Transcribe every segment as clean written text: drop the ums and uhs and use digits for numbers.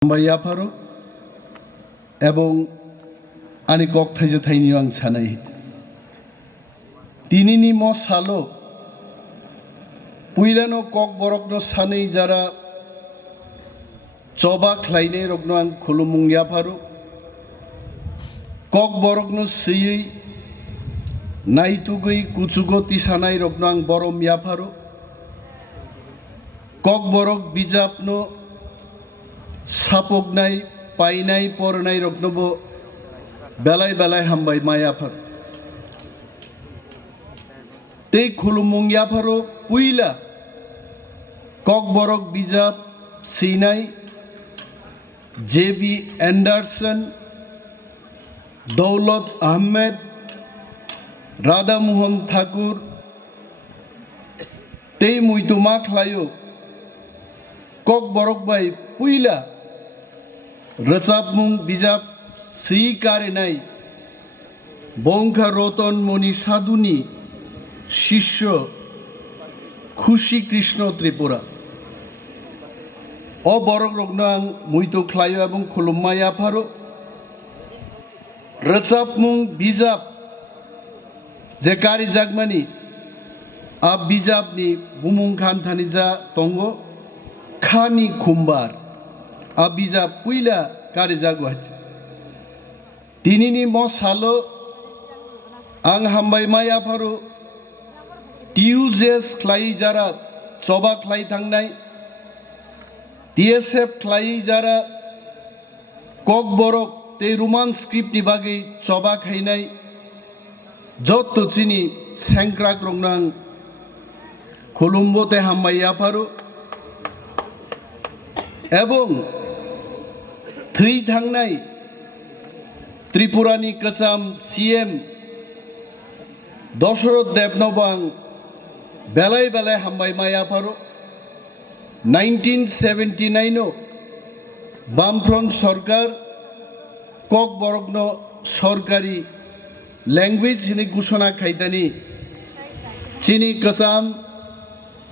Bayaparo ebong ani kok thaije thaini ang sanai tinini mo salo puilano kokborok no sanai jara choba khlaine rokno ang khulumung yaparo kokborok no siyei naitugui kuchugoti sanai rokno ang borom yaparo kokborok bijapno sapognai painai pornai roknobo belai belai hambai mayafar te khulumung yaparo puila kokborok bijap sinai JB Anderson Daulat Ahmed Radha Mohan Thakur te muituma khlayo kokborok bai puila रचापमुं बिजाब स्वीकारेनाय बंखा रतन मणि साधुनी शिष्य खुशी कृष्ण त्रिपुरा ओ बरक रगनो आं मुइतो ख्लायो एबं खुलुममाय आफारो रचापमुं बिजाब जे कारी जागमानि आ बिजाबनि बुमुं खानथानि जा तंगो खानि खुम्बार Abiza puila kari jaguat. Tinini mo salo ang hambai maya paru TUJS klai jara coba klai tangnai TSF klai jara kokborok te roman script ni bagi coba khainai jotto chini sengkrak rongnang khulumbo te hambai paru ebong थै थांनाय त्रिपुरानि कचाम CM Dasharath देबनबां बेलाय बेलाय हामबाय मायाफारो 1979 बामफ्रन्ट सरकार kokborokno सरकारी language हिनि घोषणा खायतानि चीनी कचाम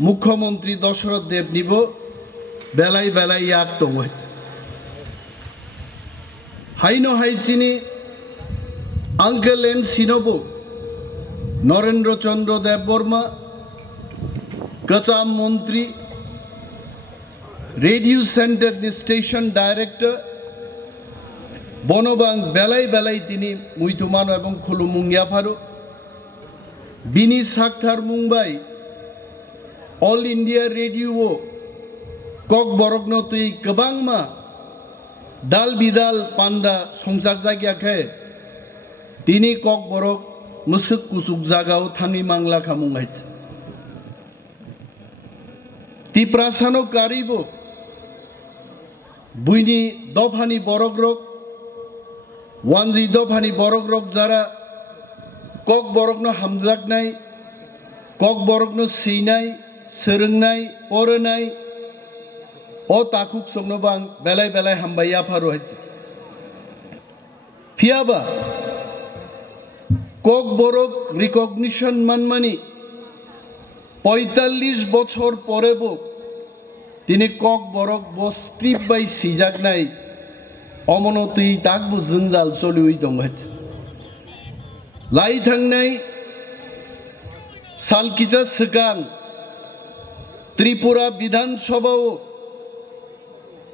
मुख्यमंत्री दशरथ देबनिबो बेलाय बेलाय याक दङ हाइनो हाइचिनी अंकल एन सिनोबो नरेंद्र चंद्र देबबर्मा कचाम मंत्री रेडियो सेंटर स्टेशन डायरेक्टर बनोबां बेलाय बेलाय तिनी मुइतुमानो एबं खुलुमुं याफारो बिनी साक्थार मुंबाई All India Radio kokborokno tui kebangma dal bidal panda songjak jagiakhe tini kokborok musuk kusuk jagao thangi mangla khamungait ti prasano karibo buini dofani borokrok wanji dofani borokrok jara kokborokno hamjaknai kokborokno sinai serengnai porenai O takuk songnobang belai belai hambai yaparo hajje Fiaba kokborok recognition manmani 45 বছর পরেবো তিনি kokborok bo script by sijaknai omonotui takbu junjal choliui dong hajje lai thangnai salkija segang Tripura Bidhan Sabhao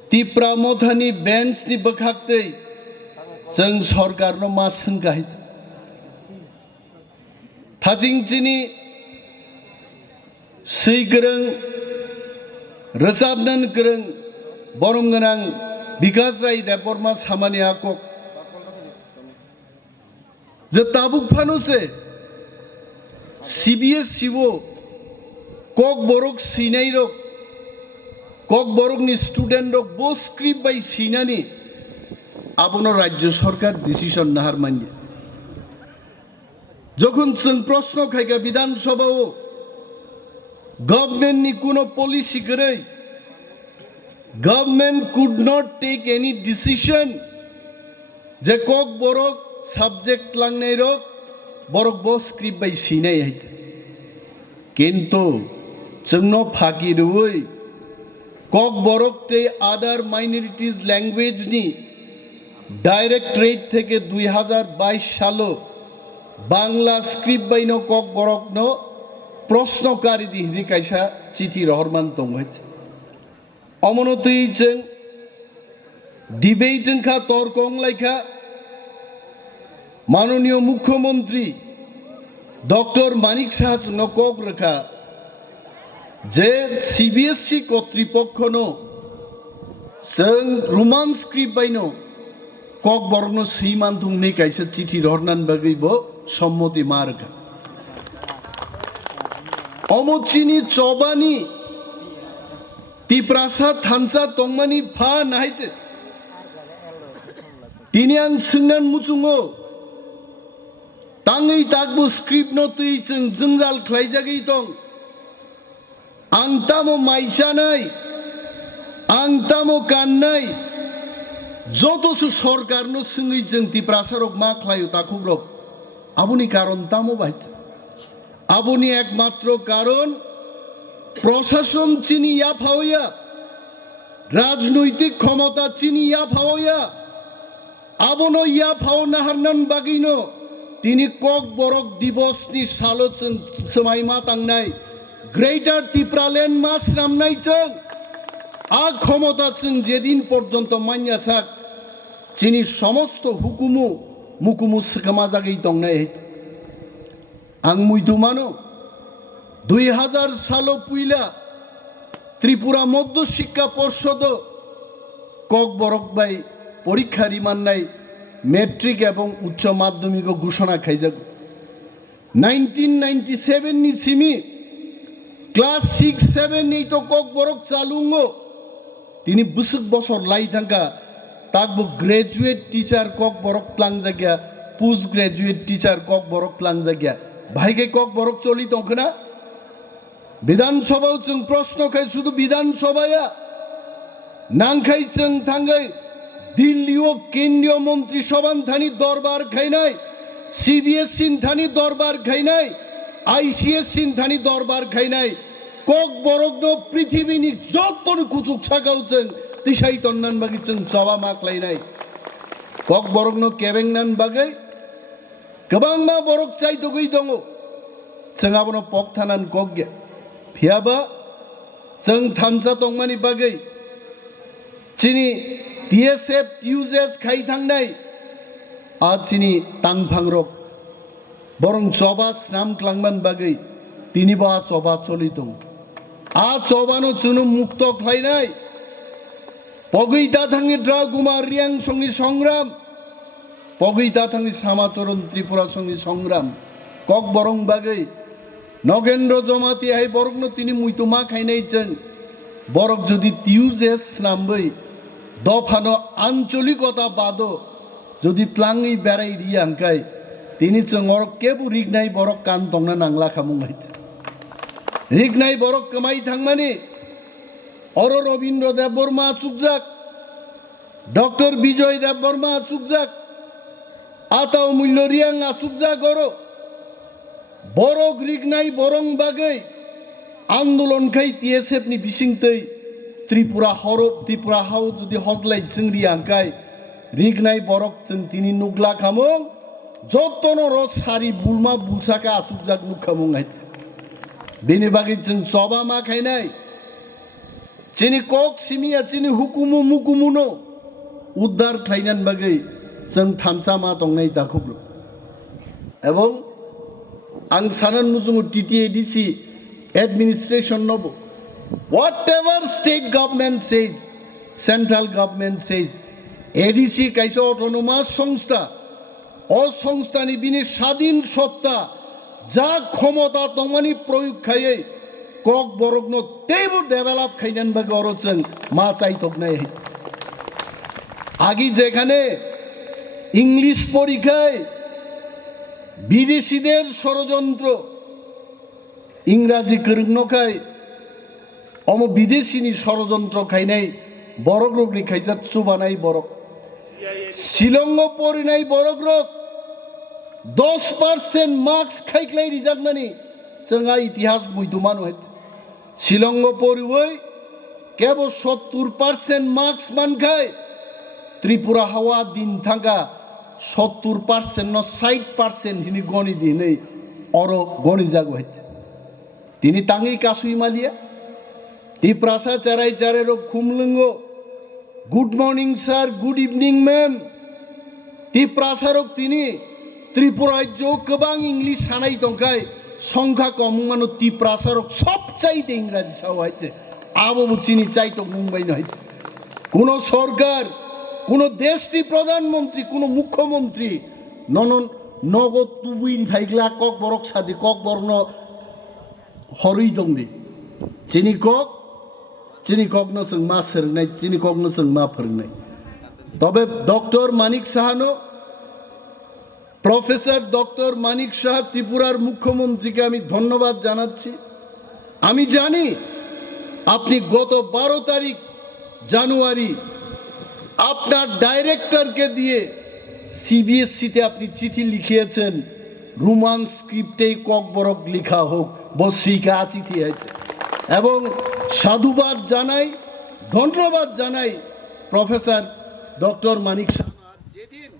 Tipra mothani bench ni bakakte jeng sarkar no masun kahij thajing chini seigreng rajabnan greng borom ganang bikas rai Debbarma samani akok je tabuk phanu se CBS sibo kokborok sinai rok kokborok ni student rok bo script by sinani abono rajyo sarkar decision nahar manye jokhon chung proshno khaiga bidhan sabha o government ni kono policy korei government could not take any decision je kokborok subject langnai rok borok bo script by sinai haite kintu chungno phaki ruoi Kokborok te other minorities language ni directorate থেকে 2022 সালে Bangla script বাইন kokborok no প্রশ্নকারী দিহি কাইসা চিঠি রহমান তং হয়েছে অমনতই जों debate খা তর্কং লাইখা মাননীয় মুখ্যমন্ত্রী doctor Manik Saha cock রেখা যে সিবিএসসি কর্তৃপক্ষ নো जों রোমান স্ক্রিপ্ট বাইন kokborok no সীমান্তুং নেই কাইসা চিঠি রহমান বাগৈব সম্মতি মারকা অমচিনি চবানি তিপ্রাসা থানসা তংমানি ফা নাইছে তিনি আং সিংনান মুচুঙো তাঙै তাকবো স্ক্রিপ্ট নতুই जों जोंजाल ख्लाइजागै दं आं तामो माइचानाय आं तामो गाननाय যতসু সরকার নো সঙ্গী जों তিপ্রাসারক মা খ্লাইও তাকুব্রক আবুনি কারণ তামো বাইছে আবুনি একমাত্র কারণ প্রশাসন চিনি ইয়া ফাওয়া রাজনৈতিক ক্ষমতা চিনি ইয়া ফাওয়া আবনো ইয়া ফাও নাহারনান বাগিনো তিনি kokborok দিবস নি সালোচন समायमा तांनाय গ্রেটার ত্রিপুরাল্যান্ড মাস নামনাই जों আ ক্ষমতা जों যেদিন পর্যন্ত মান্যা সাক চিনি সমস্ত হুকুমু মুকুমু সকামা জাগৈ দংনাই आं मुइदु मानो 2000 साल पुइला त्रिपुरा मध्य शिक्षा पर्षद kokborok बाई परीक्षा रिमान्नाय मेट्रिक एवं उच्च माध्यमिक घोषणा खाइजागो 1997 नि सिमी क्लास 6 7 नि तो kokborok चालुंगो तिनी बुसुक बसर लाई थांगा ताकबो ग्रेजुएट टीचर kokborok क्लांग जाग्या post graduate teacher kokborok Klang जाग्या भाइगे kokborok चली दंखना विधानसभायाव जों प्रश्न खाय शुधु विधानसभाया नांखाय जों थांगै दिल्लीयाव केंद्रीय मंत्री सभान थानी दरबार खायनाय सीबीएससी थानी दरबार खायनाय आईसीएससी थानी दरबार खायनाय kokborok no पृथ्वीनि जतन कुचुक सागाव जों तिसाय तन्नान बागै जों जबा माख्लायनाय kokborok no केबेंनान बागै गोबां मा borok चाइ दगै दङ जों आबनो पक थानान kokge फियाबा जों थानसा दंमानि बागै चिनि DSF यूजेस खाइ थांनाय आ चिनि तांफांरक बरं जबा स्नाम क्लांगमान बागै तिनि बा जबा चलि दं आ जबानो जुनु मुक्त ख्लायनाय पगैता थांनि द्रागुमार रियां संनि संग्राम पगैता थांनि सामाचरण त्रिपुरा संनि संग्राम kokborok बागै नगेन्द्र जमाती हाय borok no तिनि मुइतुमा खायनाय जों borok जदि यूजेस नामबै दफानो आंचलिकता बादो जदि tlangै बेराय रियांखाय तिनि जों अरक केबु रिगनाय borok कान दंना नांला खामुंगाय रिगनाय borok कमाय थांमानि अर रवीन्द्र देबबर्मा चुकजाक डॉक्टर विजय देबबर्मा चुकजाक आताव मूल्य रियां चुकजाक अरो borok रिगनाय borong बागै आंदोलन खाय TSF नि बिसिंतै त्रिपुरा हरब त्रिपुरा हाव जुदि हदलाय जों रियांखाय रिगनाय borok जों तिनि नुगला खामुं जतनो र सारि बुलमा बुलसाका आचुकजाक नुखामुंगाय बेनि बागै जों जबा मा खायनाय चिनि कक सिमिया चिनि हुकुमु मुकुमुनो उद्धार खायनान बागै जों थानसा मा दंनाय दाखुब्रु एवं आं सानान मुजुङो TTADC administration नबो whatever state government says central government says ADC कायसा autonomous संस्था ओ संस्थानि बिनि स्वाधीन सत्ता जा क्षमता दंमानि प्रयोग खायै kokborok no तेबो डेभेलप खायनान बागै अरो जों मा चाइतकनाय आगि जेखाने इंग्लिश परीक्षाय বিদেশিদের ষড়যন্ত্র ইংরাজি করংনকাই অম বিদেশিনি ষড়যন্ত্র খাইনাই borok rokni খাইজাত চুবানাই borok শিলং পরিনাই borok rok 10% मार्क्स खाइख्लाय रिजागनानि जोंहा इतिहास मुइदुमान होय शिलंग परिवै কেবল 70% মার্কস মান খায় ত্রিপুরা হাওয়া দিন থাকা 70% ন 60% হিনি গণি দিন এই অর গণি যাগ হইতে তিনি তাঙ্গি কাসুই মালিয়া তি প্রাসা চারাই চারের খুমলঙ্গ good morning sir good evening ma'am তি প্রাসারক তিনি ত্রিপুরায় গোबां ইংলিশ সানাই তংকায় সংখ্যা কম মানো তি প্রাসারক সবচাইতে ইংরাজি সাওয়াইতে আবো চিনি চাইতো মুম্বাই নইতে কোন সরকার কোন দেশটি প্রধানমন্ত্রী কোন মুখ্যমন্ত্রী ননন নগদ তুবুই ভাইগলা ককবরক সাদি ককবর্ণ হরই দংদি চিনি কক ন जों मा सोलोंनाय চিনি কক ন जों मा फोरोंनाय তবে ডক্টর মানিক সাহানো প্রফেসর ডক্টর মানিক সাহা ত্রিপুরার মুখ্যমন্ত্রীকে আমি ধন্যবাদ জানাচ্ছি আমি জানি আপনি গত 12 তারিখ জানুয়ারি আপনার ডাইরেক্টরকে দিয়ে সিবিএসসিতে আপনি চিঠি লিখিয়েছেন রোমান স্ক্রিপ্টে ককবরক লেখা হোক বসিকা চিঠি আছে এবং সাধুবাদ জানাই ধন্যবাদ জানাই প্রফেসর ডক্টর মানিক সাহা যেদিন